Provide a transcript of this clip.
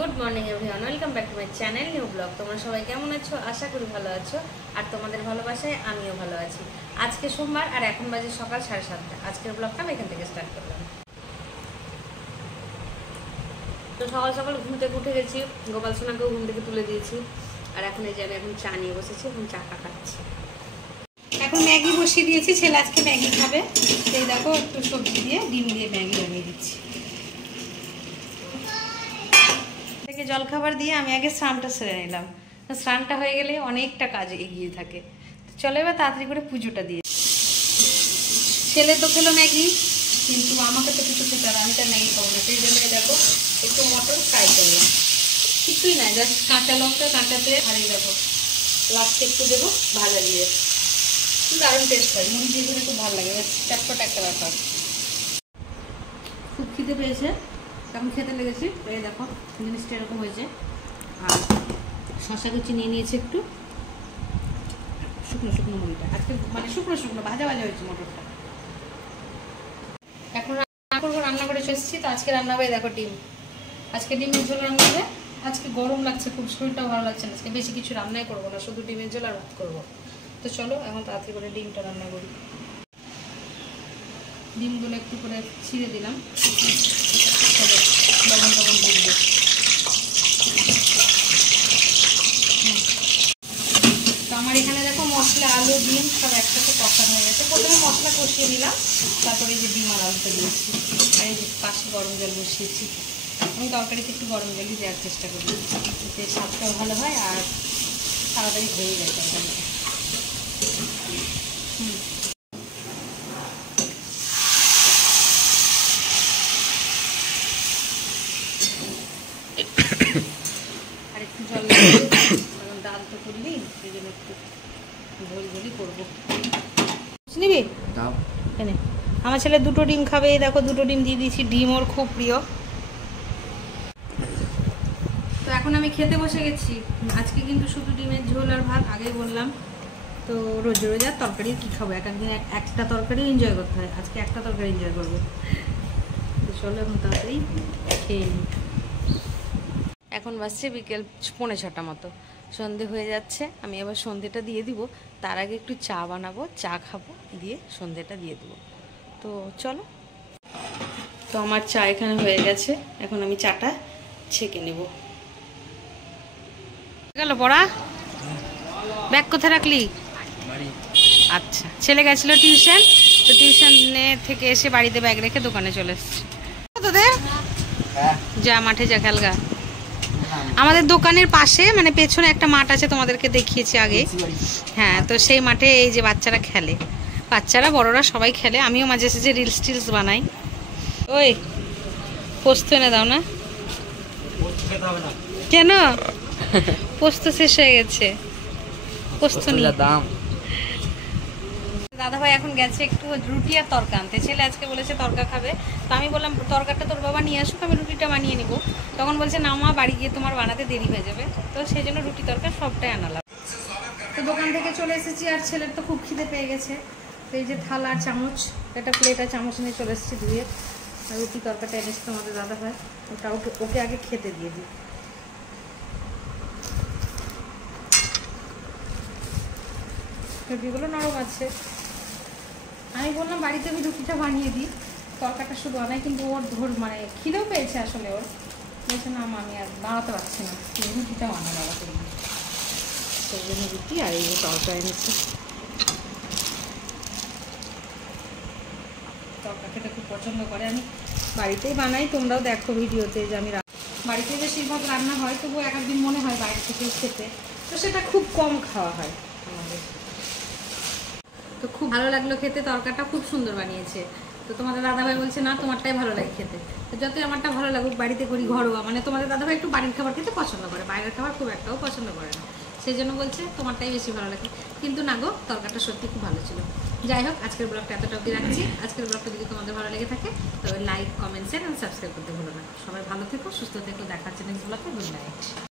Good morning everyone, welcome back to my channel new blog. তোমরা সবাই কেমন আছো? আশা করি ভালো আছো, আর তোমাদের ভালোবাসায় আমিও ভালো আছি। আজকে সোমবার আর এখন বাজে সকাল 7:30। আজকের ব্লগটা আমি এখান থেকে স্টার্ট করলাম। তো সকাল সকাল ঘুম থেকে উঠে গেছি, গোপাল সোনাকেও ঘুম থেকে তুলে দিয়েছি, আর এখন এই যে আমি এখন চা নিয়ে বসেছি, এখন চাটা খাচ্ছি। এখন ম্যাগি বসিয়ে দিয়েছি, ছেলে আজকে ম্যাগি খাবে। এই দেখো একটু সবজি দিয়ে ডিম দিয়ে ম্যাগি বানিয়ে দিচ্ছি। জলখাবার দিয়ে আমি আগে স্নানটা সেরে নিলাম। স্নানটা হয়ে গেলে অনেকটা কাজ এগিয়ে থাকে। চলো এবার তাড়াতাড়ি করে পুজোটা দিয়ে। ছেলে তো খেলো ম্যাগি, কিন্তু আমাকে তো কিছু খেতে হবে, আমি তো ম্যাগি খাবো না। সেই জন্য দেখো একটু মটর ফ্রাই করলাম, কিছুই না, জাস্ট কাঁচা লঙ্কা, কাঁচাতে আর এই দেখো লাস্টে একটু দেবো ভাজা দিয়ে। দারুণ টেস্ট হয়, মুড়ি দিয়ে খুব ভালো লাগে, চটপট একটা ব্যাপার। খুব খিদে পেয়েছে, এখন খেতে লেগেছি। এই দেখো জিনিসটা এরকম হয়েছে। আর শশা কুচি নিয়ে নিয়েছি একটু, শুকনো শুকনো মুড়িটা আজকে মানে শুকনো শুকনো ভাজা ভাজা হয়েছে মটরটা। এখন রান্না করবো, রান্না করে এসেছি। তো আজকে রান্না হবে দেখো ডিম, আজকে ডিমের ঝোল রান্না হবে। আজকে গরম লাগছে খুব, শরীরটাও ভালো লাগছে না, আজকে বেশি কিছু রান্নাই করবো না, শুধু ডিমের ঝোল আর ভাত করবো। তো চলো এখন তাড়াতাড়ি করে ডিমটা রান্না করি। ডিমগুলো একটু করে ছিঁড়ে দিলাম, লবণ টবণ বুঝবে। তো আমার এখানে দেখো মশলা, আলু, ডিম সব একসাথে কষানো হয়ে গেছে। প্রথমে মশলা কষিয়ে নিলাম, তারপরে এই যে ডিম আর আলুটা দিয়েছি, আর এই যে পাশে গরম জল বসিয়েছি। আমি তরকারিতে একটু গরম জলই দেওয়ার চেষ্টা করি, এতে স্বাদটাও ভালো হয় আর তাড়াতাড়ি হয়ে যায় তরকারিটা। আর একটু জল কারণ ডাল তো করলি, সেই জন্য একটু ঝোল ঝোলই করবো। নিবি এনে, আমার ছেলে দুটো ডিম খাবে, দেখো দুটো ডিম দিয়ে দিয়েছি, ডিম ওর খুব প্রিয়। তো এখন আমি খেতে বসে গেছি। আজকে কিন্তু শুধু ডিমের ঝোল আর ভাত, আগেই বললাম। তো রোজ রোজ আর তরকারি কী খাবো, এক একদিন একটা তরকারি এনজয় করতে হয়, আজকে একটা তরকারি এনজয় করবো। তো চলো এখন তাড়াতাড়ি খেয়ে নিই। এখন বাজছে বিকেল 5:45 মতো, সন্ধে হয়ে যাচ্ছে। আমি আবার সন্ধেটা দিয়ে দিব, তার আগে একটু চা বানাবো, চা খাবো, দিয়ে সন্ধেটা দিয়ে দেবো। তো চলো। তো আমার চা এখানে হয়ে গেছে, এখন আমি চাটা ছেঁকে নেব। গেল পড়া, ব্যাগ কোথায় রাখলি? আচ্ছা, ছেলে গেছিল টিউশন, তো টিউশনে থেকে এসে বাড়িতে ব্যাগ রেখে দোকানে চলে এসছে। তোদের যা মাঠে যা খেলগা। আমাদের দোকানের পাশে মানে পেছনে একটা মাঠ আছে, তোমাদেরকে দেখিয়েছি আগে। হ্যাঁ, তো সেই মাঠে এই যে বাচ্চারা খেলে, বাচ্চারা বড়রা সবাই খেলে। আমিও মাঝে সাঝে রিলস টিলস বানাই। ওই পোস্ত এনে দাও না। কেন? পোস্ত শেষ হয়ে গেছে, পোস্ত নিয়ে দাম। দাদা ভাই এখন গেছে একটু রুটি আর তরকা আনতে। ছেলে আজকে বলেছে তরকা খাবে, তো আমি বললাম তরকাটা তোর বাবা নিয়ে আসুক, আমি রুটিটা বানিয়ে নিব। তখন বলছে না মা, বাড়ি গিয়ে তোমার বানাতে দেরি হয়ে যাবে। তো সেই জন্য রুটি তরকা সবটাই আনালাম। তো দোকান থেকে চলে এসেছি, আর ছেলের তো খুব খিদে পেয়ে গেছে। তো এই যে থালা আর চামচ, একটা প্লেট আর চামচ নিয়ে চলে এসেছি ধুয়ে। আর রুটি তরকাটা এনেছে তোমাদের দাদা ভাই, ওটা ওকে আগে খেতে দিয়ে দিই। রুটিগুলো নরম আছে, আমি বললাম বাড়িতে আমি রুটিটা বানিয়ে দিই, তরকাটা শুধু আনাই। কিন্তু ওর মানে খিদেও পেয়েছে আসলে, ওর বলছে না আমি আর দাঁড়াতে পারছি না, রুটিটাও আনা বাবা করে। সেই জন্য রুটি আর এই তরকা এনেছি। তরকা খেতে খুব পছন্দ করে, আমি বাড়িতেই বানাই, তোমরাও দেখো ভিডিওতে যে আমি বাড়িতে বেশিরভাগ রান্না হয়, তবুও এক একদিন মনে হয় বাইরে থেকে খেতে, তো সেটা খুব কম খাওয়া হয় আমাদের। তো খুব ভালো লাগলো খেতে, তরকাটা খুব সুন্দর বানিয়েছে। তো তোমাদের দাদাভাই বলছে না তোমারটাই ভালো লাগে খেতে। তো যতই আমারটা ভালো লাগুক, বাড়িতে করি ঘরোয়া, মানে তোমাদের দাদাভাই একটু বাড়ির খাবার খেতে পছন্দ করে, বাইরের খাবার খুব একটাও পছন্দ করে না, সেই জন্য বলছে তোমারটাই বেশি ভালো লাগে। কিন্তু না গো, তরকাটা সত্যি খুব ভালো ছিল। যাই হোক, আজকের ব্লগটা এতটা অবধি রাখছি। আজকের ব্লগটা যদি তোমাদের ভালো লেগে থাকে তবে লাইক, কমেন্ট, শেয়ার এবং সাবস্ক্রাইব করতে ভুলো না। সবাই ভালো থেকো, সুস্থ থেকো, দেখা হচ্ছে নেক্সট ব্লগে। Good night.